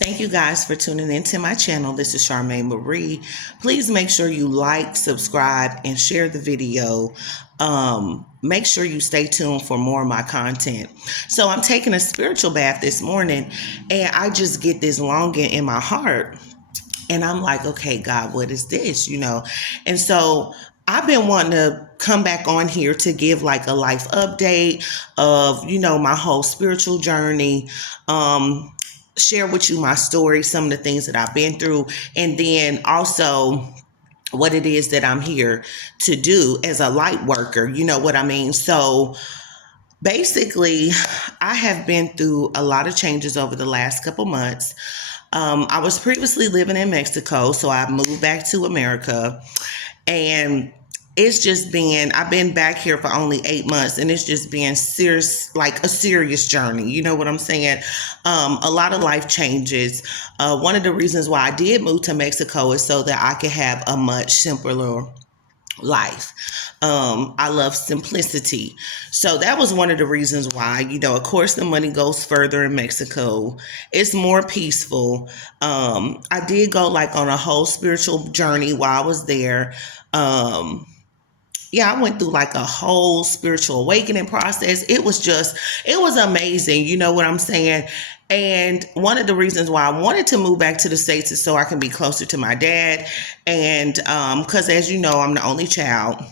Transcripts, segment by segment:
Thank you guys for tuning into my channel. This is Charmaine Marie. Please make sure you like, subscribe, and share the video. Make sure you stay tuned for more of my content. So I'm taking a spiritual bath this morning, and I just get this longing in my heart. And I'm like, okay, God, what is this? And so I've been wanting to come back on here to give like a life update of, my whole spiritual journey. Share with you my story, some of the things that I've been through, and then also what it is that I'm here to do as a light worker. You know what I mean? So basically, I have been through a lot of changes over the last couple months. I was previously living in Mexico, so I moved back to America, and it's just been, I've been back here for only 8 months, and it's just been serious, like a serious journey. You know what I'm saying? A lot of life changes. One of the reasons why I did move to Mexico is so that I could have a much simpler life. I love simplicity. So that was one of the reasons why, of course, the money goes further in Mexico. It's more peaceful. I did go like on a whole spiritual journey while I was there. I went through like a whole spiritual awakening process. It was amazing. You know what I'm saying? And one of the reasons why I wanted to move back to the States is so I can be closer to my dad. And because as you know, I'm the only child.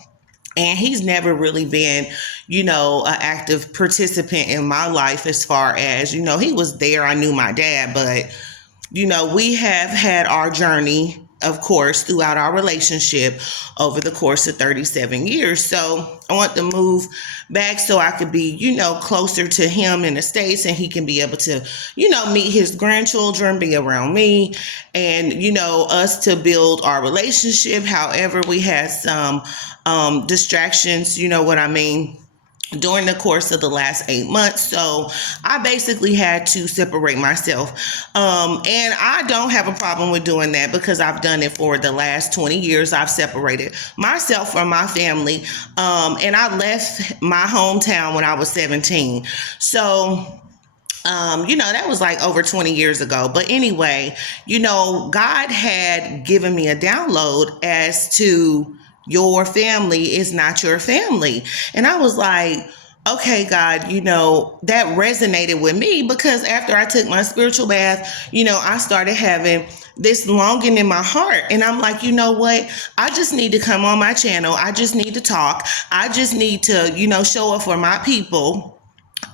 And he's never really been, an active participant in my life as far as, he was there. I knew my dad, but, we have had our journey, of course, throughout our relationship over the course of 37 years. So I want to move back so I could be, closer to him in the States, and he can be able to, meet his grandchildren, be around me, and, us to build our relationship. However, we had some distractions, you know what I mean, during the course of the last 8 months. So I basically had to separate myself. And I don't have a problem with doing that because I've done it for the last 20 years. I've separated myself from my family. And I left my hometown when I was 17. So that was like over 20 years ago. But anyway, God had given me a download as to your family is not your family. And I was like, okay, God, that resonated with me because after I took my spiritual bath, I started having this longing in my heart. And I'm like, you know what? I just need to come on my channel. I just need to talk. I just need to, show up for my people.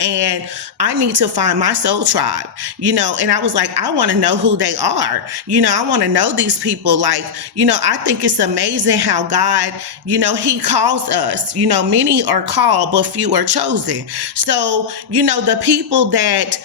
And I need to find my soul tribe, and I was like, I want to know who they are. I want to know these people. Like, I think it's amazing how God, he calls us, many are called, but few are chosen. So, the people that,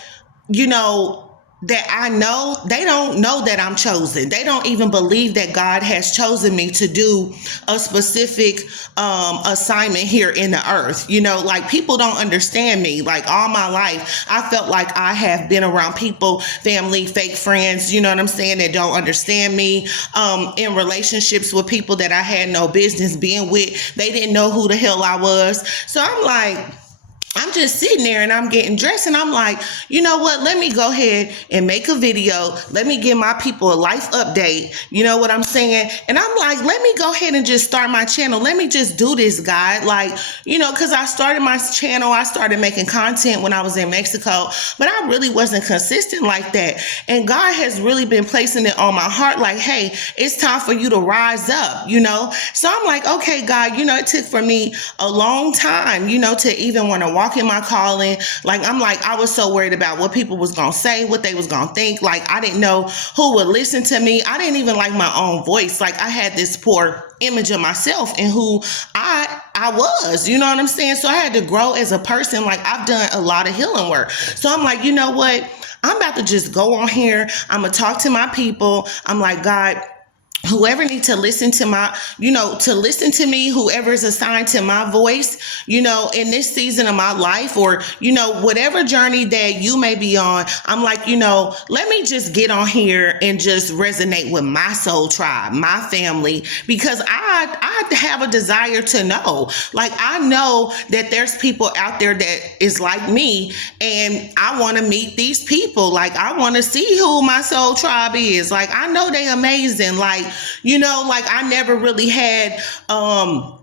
that I know, they don't know that I'm chosen. They don't even believe that God has chosen me to do a specific assignment here in the earth. Like people don't understand me. Like all my life, I felt like I have been around people, family, fake friends, you know what I'm saying, that don't understand me, in relationships with people that I had no business being with. They didn't know who the hell I was. So I'm just sitting there and I'm getting dressed and I'm like, you know what? Let me go ahead and make a video. Let me give my people a life update. You know what I'm saying? And I'm like, let me go ahead and just start my channel. Let me just do this, God. Like, because I started my channel. I started making content when I was in Mexico, but I really wasn't consistent like that. And God has really been placing it on my heart. Like, hey, it's time for you to rise up, So I'm like, okay, God, it took for me a long time, to even want to walk in my calling. Like, I was so worried about what people was going to say, what they was going to think. Like, I didn't know who would listen to me. I didn't even like my own voice. Like, I had this poor image of myself and who I was, you know what I'm saying? So I had to grow as a person. Like, I've done a lot of healing work. So I'm like, you know what? I'm about to just go on here. I'm going to talk to my people. I'm like, God, whoever need to listen to my, to listen to me, whoever is assigned to my voice, in this season of my life, or, whatever journey that you may be on, I'm like, let me just get on here and just resonate with my soul tribe, my family, because I have a desire to know. Like, I know that there's people out there that is like me, and I want to meet these people. Like, I want to see who my soul tribe is. Like, I know they amazing. Like, like, I never really had the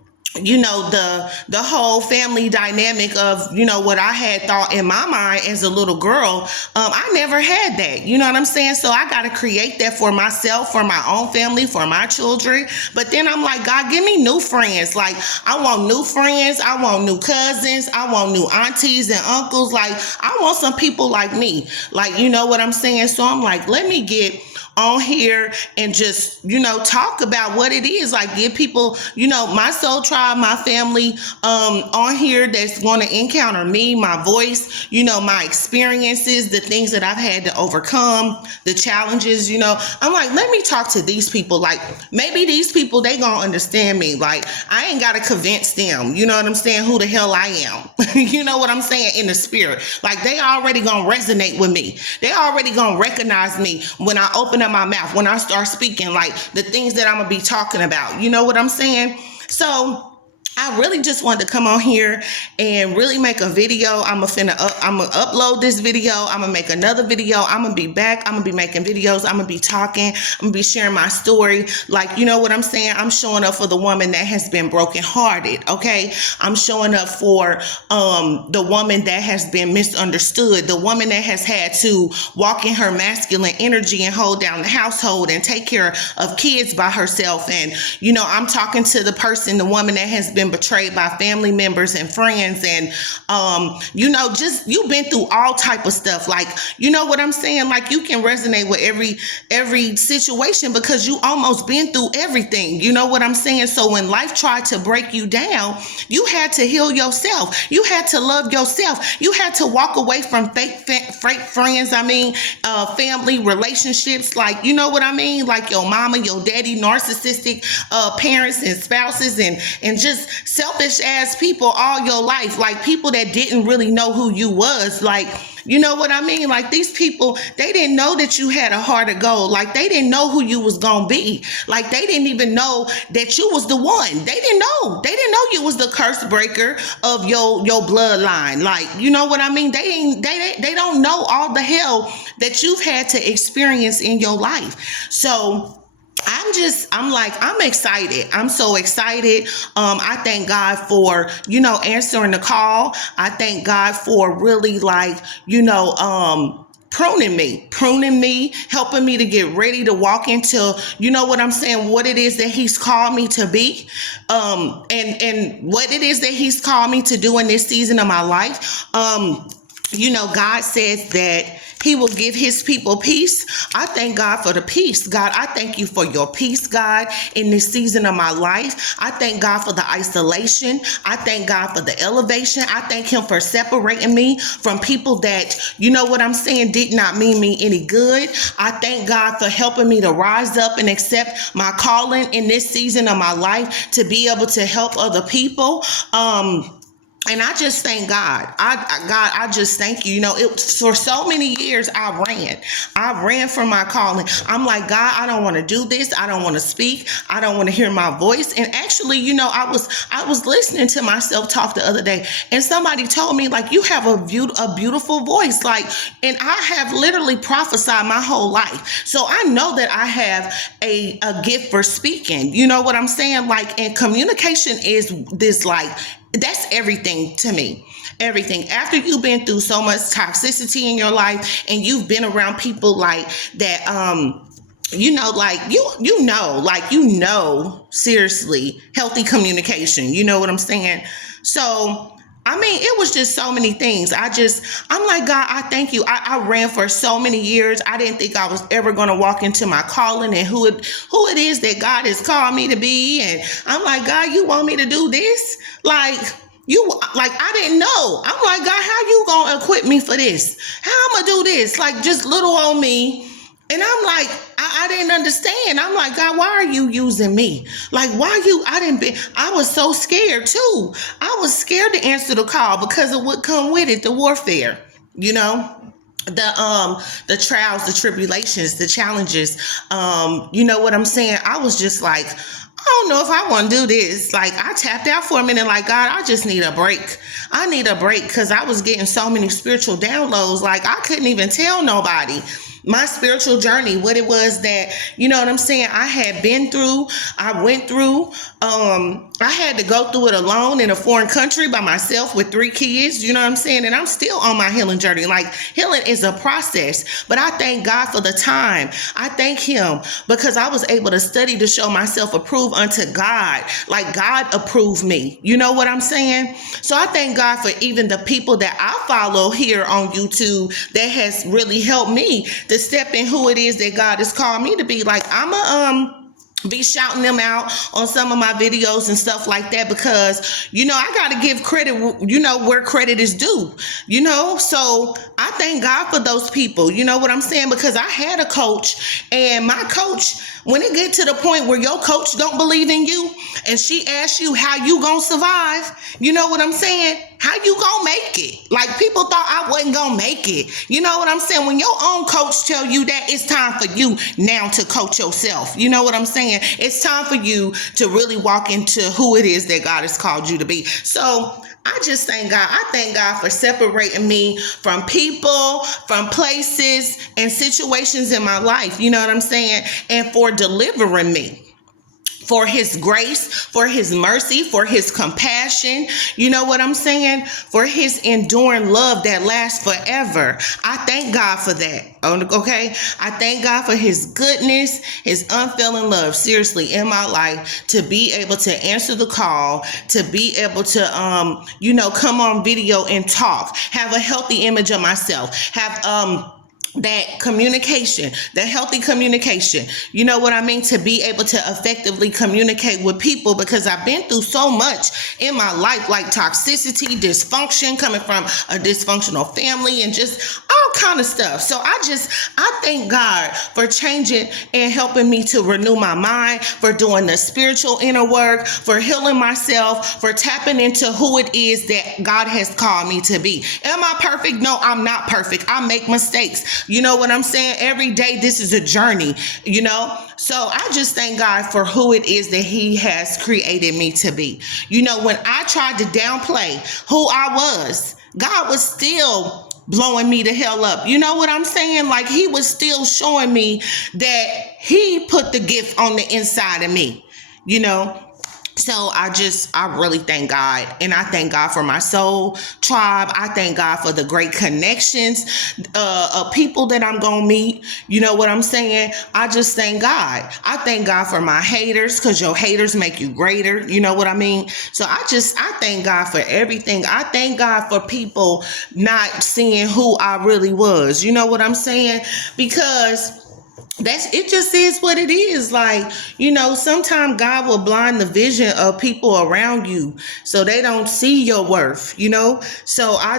whole family dynamic of, what I had thought in my mind as a little girl. I never had that, you know what I'm saying? So I got to create that for myself, for my own family, for my children. But then I'm like, God, give me new friends. Like, I want new friends, I want new cousins, I want new aunties and uncles. Like, I want some people like me. Like, you know what I'm saying? So I'm like, let me get on here and just, talk about what it is. Like, give people, my soul tribe, my family, on here that's going to encounter me, my voice, my experiences, the things that I've had to overcome, the challenges, I'm like, let me talk to these people. Like, maybe these people, they gonna understand me. Like, I ain't gotta convince them, you know what I'm saying, who the hell I am. You know what I'm saying, in the spirit. Like, they already gonna resonate with me. They already gonna recognize me when I open up my mouth, when I start speaking, like the things that I'm gonna be talking about. You know what I'm saying? So I really just wanted to come on here and really make a video. I'm gonna upload this video. I'm gonna make another video. I'm gonna be back. I'm gonna be making videos. I'm gonna be talking. I'm gonna be sharing my story. Like, you know what I'm saying? I'm showing up for the woman that has been brokenhearted. Okay, I'm showing up for the woman that has been misunderstood, the woman that has had to walk in her masculine energy and hold down the household and take care of kids by herself. And I'm talking to the person, the woman that has been betrayed by family members and friends, and just, you've been through all type of stuff. Like, you know what I'm saying? Like, you can resonate with every situation because you almost been through everything. You know what I'm saying? So when life tried to break you down, you had to heal yourself. You had to love yourself. You had to walk away from fake friends. Family relationships. Like, you know what I mean? Like your mama, your daddy, narcissistic parents and spouses, and just selfish ass people all your life. Like, people that didn't really know who you was. Like, you know what I mean? Like, these people, they didn't know that you had a heart of gold. Like, they didn't know who you was gonna be. Like, they didn't even know that you was the one. They didn't know. They didn't know you was the curse breaker of your bloodline. Like, you know what I mean? They don't know all the hell that you've had to experience in your life. So I'm excited. I'm so excited. I thank God for, answering the call. I thank God for really, like, pruning me, helping me to get ready to walk into, you know what I'm saying, what it is that he's called me to be, and what it is that he's called me to do in this season of my life. God says that he will give his people peace. I thank God for the peace. God, I thank you for your peace, God, in this season of my life. I thank God for the isolation. I thank God for the elevation. I thank him for separating me from people that, you know what I'm saying, did not mean me any good. I thank God for helping me to rise up and accept my calling in this season of my life to be able to help other people. And I just thank God. I just thank you. For so many years I ran from my calling. I'm like, God, I don't want to do this. I don't want to speak. I don't want to hear my voice. And actually, I was listening to myself talk the other day, and somebody told me, like, you have a beautiful voice. Like, and I have literally prophesied my whole life. So I know that I have a gift for speaking. You know what I'm saying? Like, and communication is this, like, that's everything to me. Everything. After you've been through so much toxicity in your life, and you've been around people like that, seriously, healthy communication. You know what I'm saying? So, it was just so many things. I'm like, God, I thank you. I ran for so many years. I didn't think I was ever going to walk into my calling and who it is that God has called me to be. And I'm like, God, you want me to do this? I didn't know. I'm like, God, how you going to equip me for this? How I'm going to do this? Like, just little old me. And I'm like, I didn't understand. I'm like, God, why are you using me? Like, why you? I was so scared too. I was scared to answer the call because of what come with it, the warfare, you know, the trials, the tribulations, the challenges. You know what I'm saying? I was just like, I don't know if I want to do this. Like, I tapped out for a minute, like, God, I just need a break. I need a break because I was getting so many spiritual downloads. Like, I couldn't even tell nobody my spiritual journey, what it was that, you know what I'm saying, I had been through, I went through. I had to go through it alone in a foreign country by myself with 3 kids, you know what I'm saying? And I'm still on my healing journey. Like, healing is a process, but I thank God for the time. I thank him because I was able to study to show myself approved unto God. Like, God approved me. You know what I'm saying? So I thank God for even the people that I follow here on YouTube that has really helped me to step in who it is that God has called me to be. Like, I'm a be shouting them out on some of my videos and stuff like that because, you know, I got to give credit, you know, where credit is due, you know. So I thank God for those people, you know what I'm saying, because I had a coach, and my coach, when it get to the point where your coach don't believe in you and she asks you how you gonna survive, you know what I'm saying, how you gonna make it? Like, people thought I wasn't gonna make it. You know what I'm saying? When your own coach tell you that, it's time for you now to coach yourself. You know what I'm saying? It's time for you to really walk into who it is that God has called you to be. So I just thank God. I thank God for separating me from people, from places and situations in my life. You know what I'm saying? And for delivering me, for his grace, for his mercy, for his compassion, you know what I'm saying? For his enduring love that lasts forever. I thank God for that. Okay? I thank God for his goodness, his unfailing love, seriously, in my life, to be able to answer the call, to be able to, you know, come on video and talk, have a healthy image of myself, have, that communication, that healthy communication, you know what I mean, to be able to effectively communicate with people, because I've been through so much in my life, like toxicity, dysfunction, coming from a dysfunctional family, and just all kind of stuff. So I thank God for changing and helping me to renew my mind, for doing the spiritual inner work, for healing myself, for tapping into who it is that God has called me to be. Am I perfect? No, I'm not perfect. I make mistakes. You know what I'm saying? Every day, this is a journey, you know? So I just thank God for who it is that he has created me to be. You know, when I tried to downplay who I was, God was still blowing me the hell up. You know what I'm saying? Like, he was still showing me that he put the gift on the inside of me, you know? So I really thank God, and I thank God for my soul tribe. I thank God for the great connections of people that I'm gonna meet. You know what I'm saying? I just thank God. I thank God for my haters, because your haters make you greater. You know what I mean? So I thank God for everything. I thank God for people not seeing who I really was. You know what I'm saying? Because it just is what it is. Like, you know, sometimes God will blind the vision of people around you so they don't see your worth, you know. So I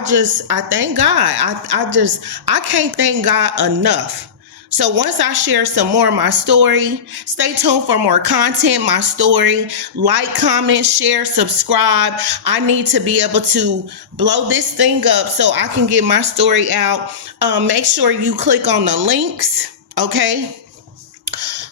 thank God. I can't thank God enough. So once I share some more of my story, stay tuned for more content, my story. Like, comment, share, subscribe. I need to be able to blow this thing up so I can get my story out. Make sure you click on the links. Okay.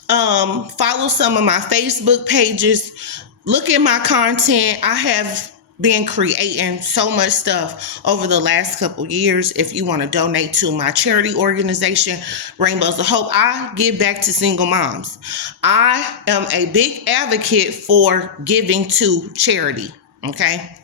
Follow some of my Facebook pages. Look at my content. I have been creating so much stuff over the last couple years. If you want to donate to my charity organization, Rainbows of Hope, I give back to single moms. I am a big advocate for giving to charity. Okay.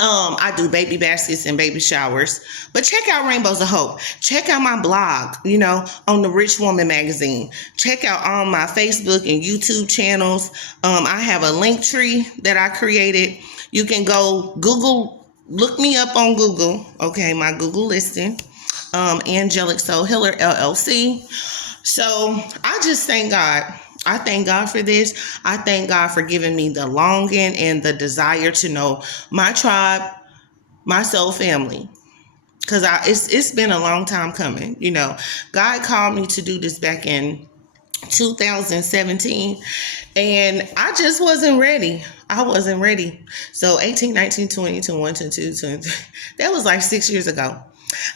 I do baby baskets and baby showers. But check out Rainbows of Hope. Check out my blog, you know, on the Rich Woman magazine. Check out all my Facebook and YouTube channels. I have a link tree that I created. You can go look me up on Google. Okay, my Google listing. Angelic Soul Healer LLC. So I just thank God. I thank God for this. I thank God for giving me the longing and the desire to know my tribe, my soul family. Because it's been a long time coming. You know, God called me to do this back in 2017, and I just wasn't ready. I wasn't ready. So 18, 19, 20, 21, 22, 23, that was like 6 years ago.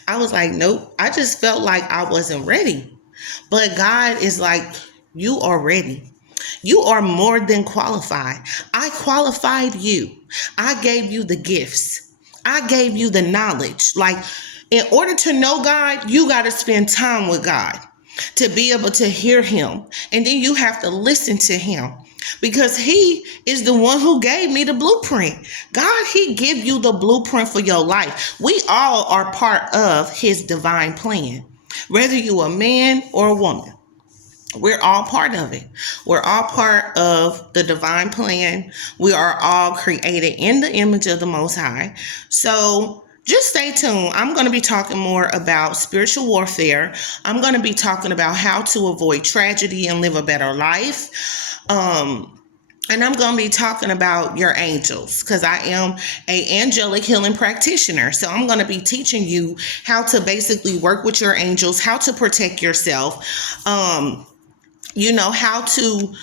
I was like, nope. I just felt like I wasn't ready. But God is like, you are ready. You are more than qualified. I qualified you. I gave you the gifts. I gave you the knowledge. Like, in order to know God, you got to spend time with God to be able to hear him. And then you have to listen to him because he is the one who gave me the blueprint. God, he give you the blueprint for your life. We all are part of his divine plan, whether you a man or a woman. We're all part of it. We're all part of the divine plan. We are all created in the image of the Most High. So just stay tuned. I'm going to be talking more about spiritual warfare. I'm going to be talking about how to avoid tragedy and live a better life. And I'm going to be talking about your angels because I am a angelic healing practitioner. So I'm going to be teaching you how to basically work with your angels, how to protect yourself, how to,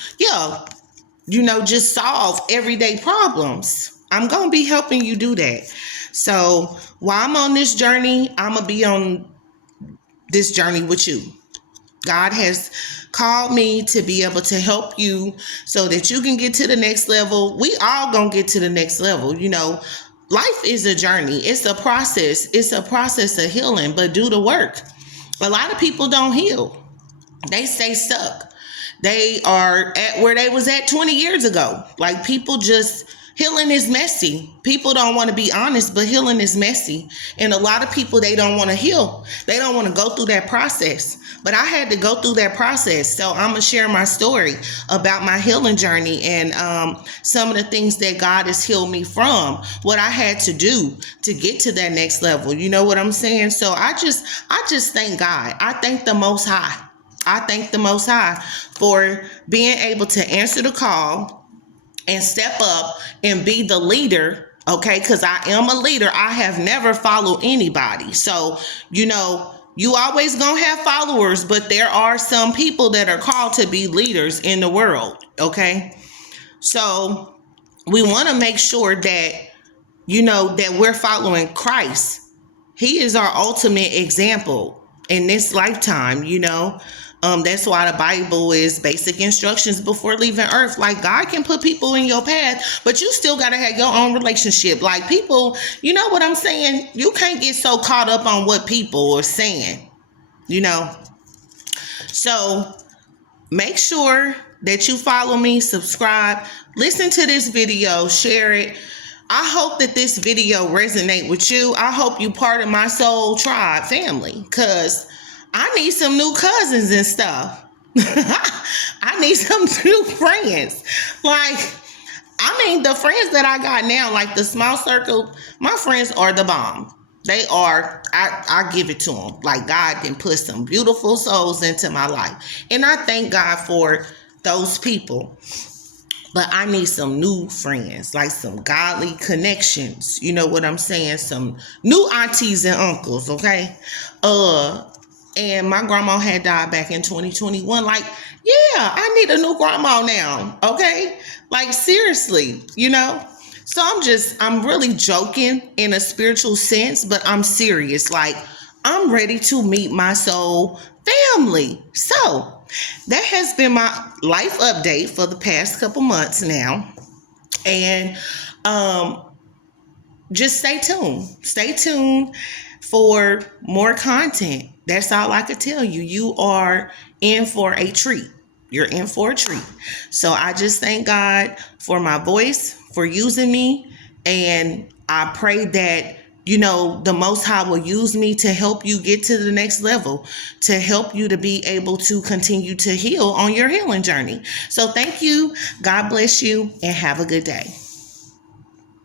just solve everyday problems. I'm going to be helping you do that. So while I'm on this journey, I'm going to be on this journey with you. God has called me to be able to help you so that you can get to the next level. We all gonna get to the next level. Life is a journey. It's a process. It's a process of healing, but do the work. A lot of people don't heal. They stay stuck. They are at where they was at 20 years ago. Like, healing is messy. People don't want to be honest, but healing is messy. And a lot of people, they don't want to heal. They don't want to go through that process. But I had to go through that process. So I'm going to share my story about my healing journey and some of the things that God has healed me from, what I had to do to get to that next level. You know what I'm saying? So I just thank God. I thank the Most High. I thank the Most High for being able to answer the call and step up and be the leader, okay? Because I am a leader. I have never followed anybody. So, you always gonna have followers, but there are some people that are called to be leaders in the world, okay? So we want to make sure that, that we're following Christ. He is our ultimate example in this lifetime, That's why the Bible is basic instructions before leaving earth. Like, God can put people in your path, but you still got to have your own relationship. Like, people, you know what I'm saying? You can't get so caught up on what people are saying, So make sure that you follow me, subscribe, listen to this video, share it. I hope that this video resonate with you. I hope you part of my soul tribe family, because I need some new cousins and stuff. I need some new friends. The friends that I got now, like the small circle, my friends are the bomb. They are, I give it to them. Like, God can put some beautiful souls into my life. And I thank God for those people. But I need some new friends, like some godly connections. You know what I'm saying? Some new aunties and uncles, okay? And my grandma had died back in 2021. Like, yeah, I need a new grandma now, okay? Like, seriously, So I'm really joking in a spiritual sense, but I'm serious. Like, I'm ready to meet my soul family. So that has been my life update for the past couple months now. And just stay tuned. Stay tuned for more content. That's all I could tell you. You are in for a treat. You're in for a treat. So I just thank God for my voice, for using me. And I pray that, the Most High will use me to help you get to the next level, to help you to be able to continue to heal on your healing journey. So thank you. God bless you and have a good day.